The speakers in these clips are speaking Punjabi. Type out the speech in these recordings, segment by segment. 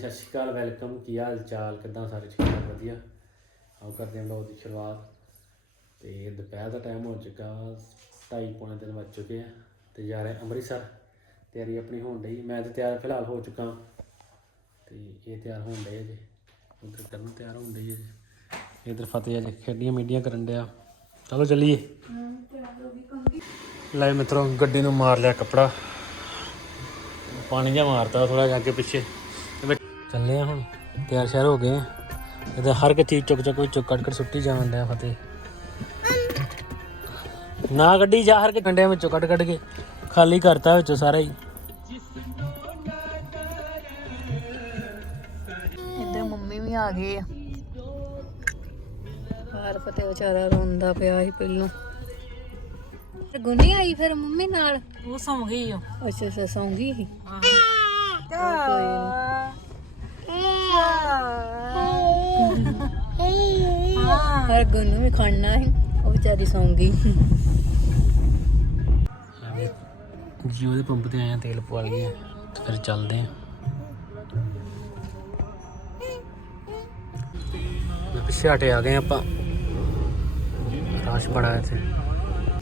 ਸਤਿ ਸ਼੍ਰੀ ਅਕਾਲ ਵੈਲਕਮ ਕੀ ਹਾਲ ਚਾਲ, ਕਿਦਾਂ ਸਾਰੇ ਠੀਕ ਠਾਕ, ਵਧੀਆ? ਆਓ ਕਰਦੇ ਹਾਂ ਲੋਕ ਦੀ ਸ਼ੁਰੂਆਤ। ਤੇ ਦੁਪਹਿਰ ਦਾ ਟਾਈਮ ਹੋ ਚੁੱਕਾ, ਢਾਈ ਪੌਣੇ ਤਿੰਨ ਵੱਜ ਚੁੱਕੇ ਆ, ਤੇ ਜਾ ਰਹੇ ਅੰਮ੍ਰਿਤਸਰ। ਤਿਆਰੀ ਆਪਣੀ ਹੋਣ ਡਈ, ਮੈਂ ਤੇ ਤਿਆਰ ਫਿਲਹਾਲ ਹੋ ਚੁੱਕਾ। ਤੇ ਇਹ ਤਿਆਰ ਹੋਣ ਡਏ ਜੇ ਉਧਰ ਕਰਨ ਤਿਆਰ ਹੋਣ ਡਈ ਜੀ ਇਧਰ ਫਤਿਹ ਅਜੇ ਖੇਡੀਆਂ ਮੀਡੀਆਂ ਕਰਨ ਡਿਆ। ਚਲੋ ਚੱਲੀਏ। ਲੈ ਮਿੱਤਰੋ, ਗੱਡੀ ਨੂੰ ਮਾਰ ਲਿਆ ਕੱਪੜਾ। ਪਾਣੀ ਜਿਹਾ ਮਾਰਤਾ ਥੋੜਾ ਜਿਹਾ ਅੱਗੇ ਪਿੱਛੇ। ਚੱਲੇ ਆ ਹੁਣ ਤਿਆਰ ਸ਼ਿਆਰ ਹੋ ਗਏ ਆ। ਇਹਦਾ ਹਰ ਇੱਕ ਚੀਜ਼ ਚੁੱਕ ਚੁੱਕ ਵਿੱਚੋਂ ਕੱਢ ਕੱਢ ਸੁੱਟੀ ਜਾਣ ਡਿਆ ਫਤਿਹ। ਨਾ ਗੱਡੀ ਜਾ ਹਰ ਕੇ ਕੰਡਿਆਂ ਵਿੱਚੋਂ ਕੱਢ ਕੱਢ ਕੇ ਖਾਲੀ ਕਰਤਾ ਵਿੱਚੋਂ ਸਾਰਾ ਹੀ। ਇੱਧਰ ਮੰਮੀ ਵੀ ਆ ਗਏ ਆ। ਬਾਹਰ ਫਤਿਹ ਵਿਚਾਰਾ ਰੋਂਦਾ ਪਿਆ ਸੀ ਪਹਿਲੋਂ। ਤੇ ਗੁੰਨੀ ਆਈ ਫਿਰ ਮੰਮੀ ਨਾਲ? ਉਹ ਸੌਂ ਗਈ ਓ ਅੱਛਾ ਅੱਛਾ ਸੌਂਗੀ ਸੀ। ਹਰ ਗੁੰਨੂ ਵੀ ਖਾਣਾ ਸੀ, ਉਹ ਵਿਚਾਰੀ ਸੌਂਗੀ ਜੀਓ ਦੇ ਪੰਪ ਤੇ ਆਏ ਤੇਲ ਪਵਾ ਲਈਏ, ਫਿਰ ਚੱਲਦੇ ਆ। ਪਿੱਛੇ ਹਟੇ ਆ ਗਏ ਆਪਾਂ। ਰਾਸ਼ ਬੜਾ ਇੱਥੇ।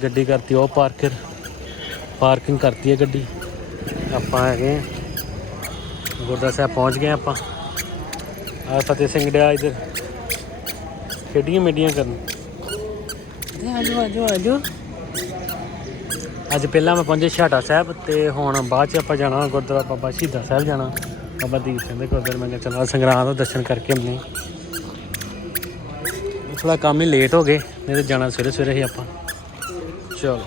ਗੱਡੀ ਕਰਤੀ ਉਹ ਪਾਰਕਰ ਪਾਰਕਿੰਗ ਕਰਤੀ ਹੈ ਗੱਡੀ। ਆਪਾਂ ਹੈਗੇ ਆ। ਗੁਰਦੁਆਰਾ ਸਾਹਿਬ ਪਹੁੰਚ ਗਏ ਆਪਾਂ। ਆ ਫਤਿਹ ਸਿੰਘ ਡਿਆ ਇਧਰ। ਖੇਡੀਆਂ ਮੇਡੀਆਂ ਕਰਨ। ਆਜੋ ਆਜੋ ਆਜੋ। ਅੱਜ ਪਹਿਲਾਂ ਮੈਂ ਪਹੁੰਚੇ ਛਾਟਾ ਸਾਹਿਬ ਤੇ ਹੁਣ ਬਾਅਦ ਚ ਆਪਾਂ ਜਾਣਾ ਗੁਰਦੁਆਰਾ ਬਾਬਾ ਸ਼ਹੀਦਾਂ ਸਾਹਿਬ ਜਾਣਾ। ਬਾਬਾ ਦੀਪ ਸਿੰਘ ਦੇ ਗੁਰਦੁਆਰੇ। ਮੈਂ ਕਿਹਾ ਚਲੋ ਸੰਗਰਾਂਦ ਤੋਂ ਦਰਸ਼ਨ ਕਰਕੇ ਆਉਂਦੇ ਥੋੜਾ ਕੰਮ ਹੀ ਲੇਟ ਹੋ ਗਏ ਨਹੀਂ ਤੇ ਜਾਣਾ ਸਵੇਰੇ ਸਵੇਰੇ ਹੀ ਆਪਾਂ। ਚਲੋ।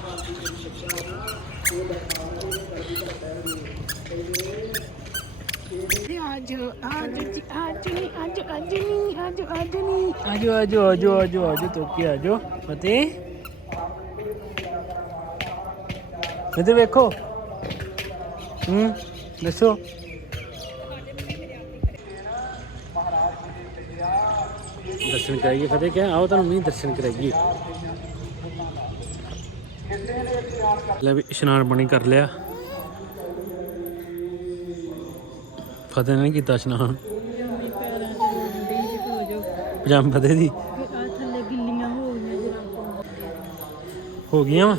ਆਜੋ ਆਜੋ ਆਜੋ ਆਜੋ ਆਜੋ ਤੋਕੇ ਆਜੋ। ਫਤਿਹ। ਇੱਧਰ ਵੇਖੋ। ਹੂੰ, ਦੱਸੋ। ਦਰਸ਼ਨ ਕਰਾਈਏ, ਫਤਿਹ ਕਿਹਾ, ਆਓ ਤੁਹਾਨੂੰ ਨਹੀਂ ਦਰਸ਼ਨ ਕਰਾਈਏ। ਲੈ ਵੀ ਇਸ਼ਨਾਨ ਪਾਣੀ ਕਰ ਲਿਆ। ਫਤਿਹ ਨੇ ਕੀਤਾ ਇਸ਼ਨਾਨ ਪਜਾਮਾ ਫਤਿਹ ਦੀ। ਹੋ ਗਈਆਂ ਹੋ ਗਈਆਂ ਵਾ।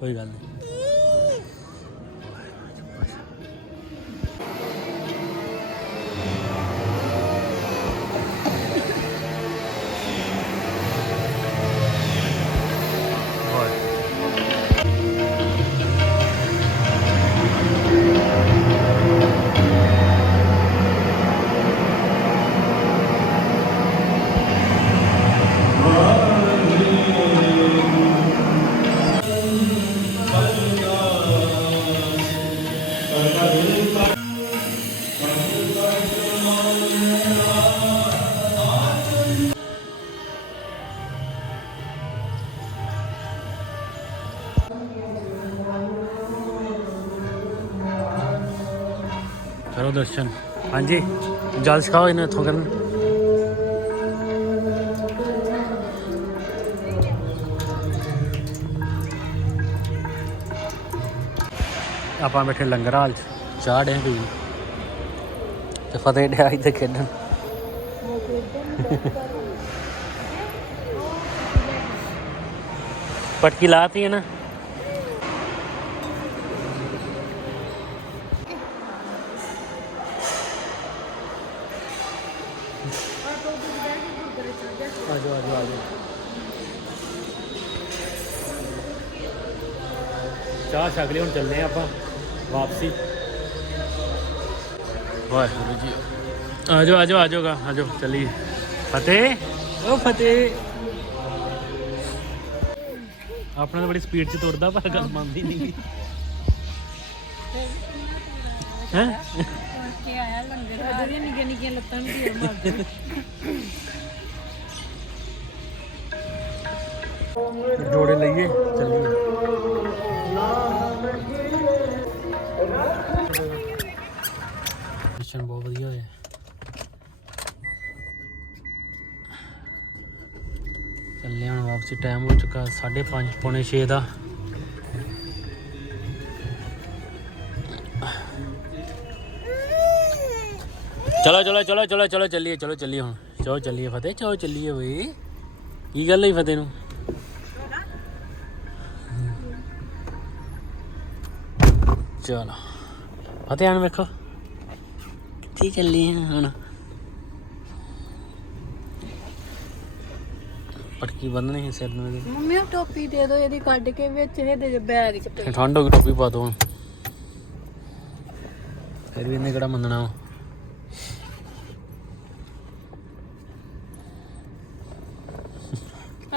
ਕੋਈ ਗੱਲ ਨਹੀਂ ਕਰੋ ਦਰਸ਼ਨ। ਹਾਂਜੀ, ਜਲ ਛਕਾਓ ਇਹਨੂੰ ਇੱਥੋਂ ਕਰਨ। ਆਪਾਂ ਬੈਠੇ ਲੰਗਰ ਹਾਲ ਚ, ਚਾਹ ਡੇ ਪੀ ਤੇ ਫਤਿਹ ਡਿਆ ਇੱਥੇ ਖੇਡਣ। ਪਟਕੀ ਲਾਤੀ ਹੈ ਨਾ? ਆਜੋ ਆਜੋ ਆਜੋ ਚਾਹ ਛਕ ਲਈ ਹੁਣ ਚੱਲਦੇ ਆ ਆਪਾਂ ਵਾਪਸੀ। ਵਾਹਿਗੁਰੂ ਜੀ। ਆਜੋ ਆਜੋ ਆਜੋਗਾ ਆਜੋ ਚੱਲੀਏ। ਫਤਿਹ। ਓ ਫਤਿਹ। ਆਪਣਾ ਤਾਂ ਬੜੀ ਸਪੀਡ 'ਚ ਤੁਰਦਾ ਪਰ ਗੱਲ ਮੰਨਦੀ ਨਹੀਂ ਹੈ? ਕੇ ਆਇਆ ਲੰਗਰ ਉਹਦੀਆਂ ਨਿੱਕੀਆਂ ਨਿੱਕੀਆਂ ਲੱਤਾਂ ਨੂੰ ਢੀਰ ਮਾਰਦੇ ਜੋੜੇ ਲਈਏ ਚੱਲੀਏ। ਮਿਸ਼ਨ ਬਹੁਤ ਵਧੀਆ ਹੋਇਆ। ਚੱਲੇ ਹੁਣ ਵਾਪਸੀ ਟਾਈਮ ਹੋ ਚੁੱਕਾ 5:30 ਪੌਣੇ 6 ਦਾ। ਚਲੋ ਚਲੋ ਚਲੋ ਚਲੋ ਚਲੋ ਚੱਲੀਏ ਚਲੋ ਚੱਲੀਏ ਹੁਣ। ਚਲੋ ਚੱਲੀਏ ਫਤਿਹ ਚਲੋ ਚੱਲੀਏ ਬਈ। ਕੀ ਗੱਲ ਹੋਈ ਫਤਿਹ ਨੂੰ? ਚਲੋ ਫਤਿਹ ਆਣ ਵੇਖੋ। ਕਿੱਥੇ ਚੱਲੀ ਆ ਹੁਣ? ਪਟਕੀ ਬੰਨਣੀ ਹੈ ਸਿਰ ਨੂੰ ਇਹਦੇ। ਮੰਮੀ ਉਹ ਟੋਪੀ ਦੇ ਦਿਓ ਇਹਦੀ ਕੱਢ ਕੇ ਵਿੱਚ ਇਹਦੇ ਬੈਗ 'ਚ ਪਈ ਠੰਡ ਹੋ ਗਈ ਟੋਪੀ ਪਾ ਦੋ ਹੁਣ। ਫਿਰ ਵੀ ਇਹਨੇ ਕਿਹੜਾ ਮੰਨਣਾ ਵਾ?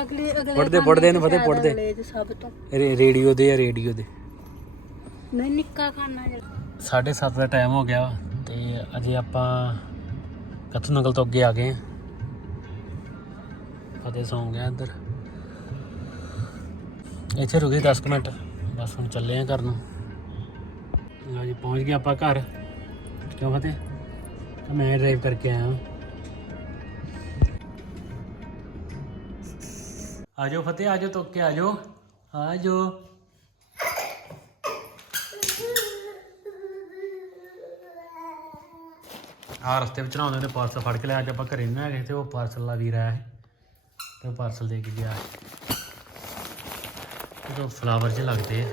ਅਗਲੇ ਅਗਲੇ ਨੂੰ 'ਚ ਸਭ ਤੋਂ। ਰੇਡੀਓ ਦੇ ਆ ਰੇਡੀਓ ਦੇ। ਨਹੀਂ ਨਿੱਕਾ ਖਾਨਾ ਜਿਹੜਾ 7:30 ਦਾ ਟਾਈਮ ਹੋ ਗਿਆ ਤੇ ਅਜੇ ਆਪਾਂ ਕੱਥੂ ਨਗਲ ਤੋਂ ਅੱਗੇ ਆ ਗਏ ਆ। ਫਤਿਹ ਸੌਂ ਗਿਆ ਇੱਧਰ। ਇੱਥੇ ਰੁਕੇ 10 ਕੁ ਮਿੰਟ। ਬਸ ਹੁਣ ਚੱਲੇ ਆ ਘਰ ਨੂੰ। ਲਓ ਜੀ ਪਹੁੰਚ ਗਏ ਆਪਾਂ ਘਰ। ਕਿਉਂ ਫਤਿਹ? ਤਾਂ ਮੈਂ ਡਰਾਈਵ ਕਰਕੇ ਆਇਆ ਹਾਂ ਆਜੋ ਫਤਿਹ, ਆਜੋ ਤੁੱਕ ਕੇ ਆਜੋ। ਆਜੋ। ਆ ਰਸਤੇ ਵਿੱਚ ਨਾ ਉਹਨੇ ਪਾਰਸਲ ਫੜ ਕੇ ਲਿਆ ਅੱਜ ਆਪਾਂ ਘਰੇ ਨਹੀਂ ਗਏ ਤੇ ਉਹ ਪਾਰਸਲ ਵਾਲਾ ਵੀਰ ਆਇਆ ਸੀ ਤੇ ਉਹ ਪਾਰਸਲ ਦੇ ਕੇ ਗਿਆ। ਇਹ ਤਾਂ ਫਲਾਵਰ ਜਿਹੇ ਲੱਗਦੇ ਆ।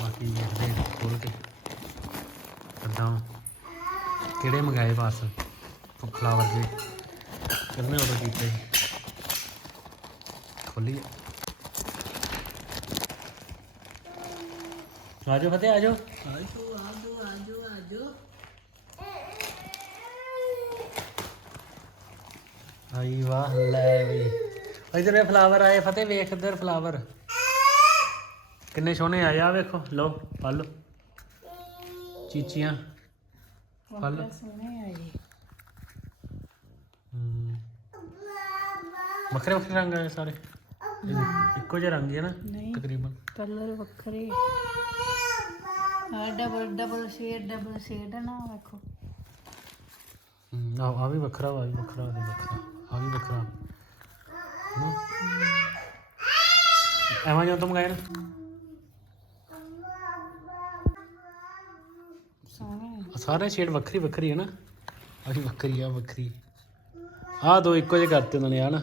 ਬਾਕੀ ਦੇਖਦੇ ਖੋਲ ਕੇ ਕਿੱਦਾਂ ਕਿਹੜੇ ਮੰਗਾਏ ਪਾਰਸਲ ਫਲਾਵਰ ਜਿਹੇ। ਕਿੰਨੇ ਆਰਡਰ ਕੀਤੇ? ਖੋਲੀਏ ਆਜੋ ਫਤਿਹ ਆਜੋ। ਆਜੋ ਆਜੋ ਆਜੋ ਆਜੋ ਆਈ ਵਾਹ ਲੈ ਵੀ। ਇਧਰ ਇਹ ਫਲਾਵਰ ਆਏ ਫਤਿਹ ਵੇਖ ਇੱਧਰ ਫਲਾਵਰ ਕਿੰਨੇ ਸੋਹਣੇ ਆਏ ਆ ਵੇਖੋ ਲਓ ਲਓ ਚੀਚੀਆਂ ਲਓ ਸੋਹਣੇ ਆਏ। ਵੱਖਰੇ ਵੱਖਰੇ ਰੰਗ ਆਏ ਸਾਰੇ। ਇੱਕੋ ਜਿਹਾ ਰੰਗ ਹੀ ਨਾ ਤਕਰੀਬਨ। ਕਲਰ ਵੱਖਰੇ ਆ। Double double shade double shade ਨਾ ਵੇਖੋ। ਆ ਆ ਵੀ ਵੱਖਰਾ ਵਾ ਆ ਵੀ ਵੱਖਰਾ ਆ ਵੀ ਵੱਖਰਾ ਆ ਵੀ ਵੱਖਰਾ। ਐਮਾਜ਼ਨ ਤੋਂ ਮੰਗਾਏ ਨਾ। ਸੋਹਣੇ ਆਹ ਸਾਰੇ ਸ਼ੇਡ ਵੱਖਰੀ ਵੱਖਰੀ ਹੈ ਨਾ। ਆ ਵੀ ਵੱਖਰੀ ਆ ਵੱਖਰੀ। ਆਹ ਦੋ ਇੱਕੋ ਜਿਹੇ ਕਰਤੇ ਉਹਨਾਂ ਨੇ ਆ ਨਾ।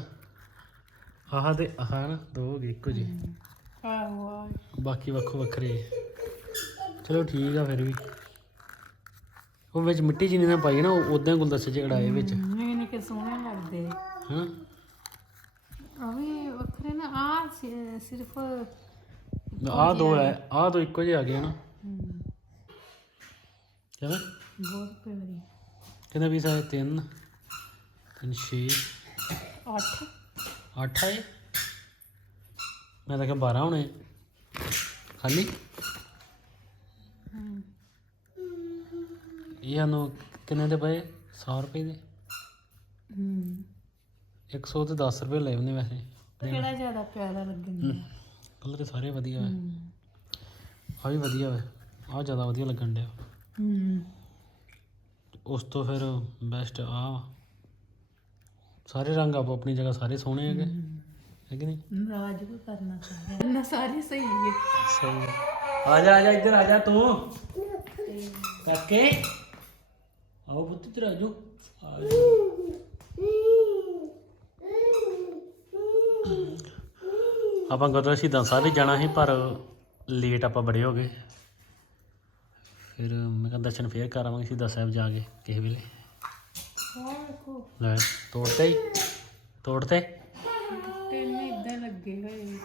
ਆਹ ਤੇ ਆਹ ਨਾ ਦੋ ਹੋ ਗਏ ਇੱਕੋ ਜਿਹੇ। ਆਹੋ। ਆ ਬਾਕੀ ਵੱਖੋ ਵੱਖਰੇ। ਚਲੋ ਠੀਕ ਆ ਫਿਰ ਵੀ। ਉਹ ਵਿੱਚ ਮਿੱਟੀ ਜਿੰਨੀ ਨਾ ਪਾਈ ਨਾ ਉਦਾਂ ਗੁਲਦਸਤੇ ਚ ਅੜਾਏ ਵਿੱਚ। ਨਹੀਂ ਨਹੀਂ ਕਿ ਸੋਹਣੇ ਲੱਗਦੇ। ਹਾਂ। ਆ ਵੀ ਵੱਖਰੇ ਨਾ ਆ ਸਿਰਫ ਆਹ ਦੋ ਹੈ ਆਹ ਦੋ ਇੱਕੋ ਜਿਹੇ ਆ ਗਏ ਨਾ। ਕਿਵੇਂ ਬਹੁਤ ਪਿਆਰੀ ਕਿੰਨੇ ਪੀਸ ਆਏ ਤਿੰਨ ਤਿੰਨ ਛੇ। 8 ਅੱਠ ਆਏ। ਮੈਂ ਤਾਂ ਕਿਹਾ 12 ਹੋਣੇ। ਖਾਲੀ। ਇਹ ਸਾਨੂੰ ਕਿੰਨੇ ਦੇ ਪਏ? 100 ਰੁਪਏ ਦੇ। ਹੂੰ। 100 ਤੇ 10 ਰੁਪਏ ਲਏ ਉਹਨੇ ਵੈਸੇ। ਕਿਹੜਾ ਜ਼ਿਆਦਾ ਪਿਆਰਾ ਲੱਗਣ ਕਲਰ ਤੇ ਸਾਰੇ ਵਧੀਆ ਵਾ। ਆ ਵੀ ਵਧੀਆ ਵਾ। ਆ ਜ਼ਿਆਦਾ ਵਧੀਆ ਲੱਗਣ ਡਿਆ। ਹੂੰ। ਉਸ ਤੋਂ ਫਿਰ ਬੈਸਟ ਆ ਸਾਰੇ ਰੰਗ ਆਪੋ ਆਪਣੀ ਜਗ੍ਹਾ ਸਾਰੇ ਸੋਹਣੇ ਹੈਗੇ। ਹੈ। ਕਿ ਨਹੀਂ? ਨਾਰਾਜ਼ ਵੀ ਕਰਨਾ ਚਾਹੀਦਾ ਨਾ ਸਾਰੇ ਸਹੀ ਹੈ ਸਹੀ ਆ ਜਾ ਆ ਜਾ ਇੱਧਰ ਆ ਜਾ ਤੂੰ। ਕਾਕੇ। ਆਓ ਪੁੱਤ ਇੱਧਰ ਆ ਜਾਓ। ਆਪਾਂ ਗੁਰਦੁਆਰਾ ਸ਼ਹੀਦਾਂ ਸਾਹਿਬ ਵੀ ਜਾਣਾ ਸੀ ਪਰ ਲੇਟ ਆਪਾਂ ਬੜੇ ਹੋ ਗਏ। ਫਿਰ ਮੈਂ ਕਿਹਾ ਦਰਸ਼ਨ ਫੇਰ ਕਰਾਂਗੇ ਸ਼ਹੀਦਾਂ ਸਾਹਿਬ ਜਾ ਕੇ ਕਿਸੇ ਵੇਲੇ। ਵੇਖੋ ਲੈ ਤੋੜਤੇ ਹੀ? ਤੋੜਤੇ? ਤਿੰਨ ਇਦਾਂ ਲੱਗੇ ਹੋਏ।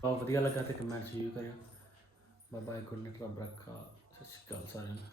ਬਹੁਤ ਵਧੀਆ ਲੱਗਾ ਤੇ ਕਮੈਂਟ ਜ਼ਰੂਰ ਕਰਿਓ। ਬਾਏ ਬਾਏ ਗੁੱਡ ਨਾਈਟ ਰੱਬ ਰੱਖਾ। ਸਤਿ ਸ਼੍ਰੀ ਅਕਾਲ ਸਾਰਿਆਂ ਨੂੰ।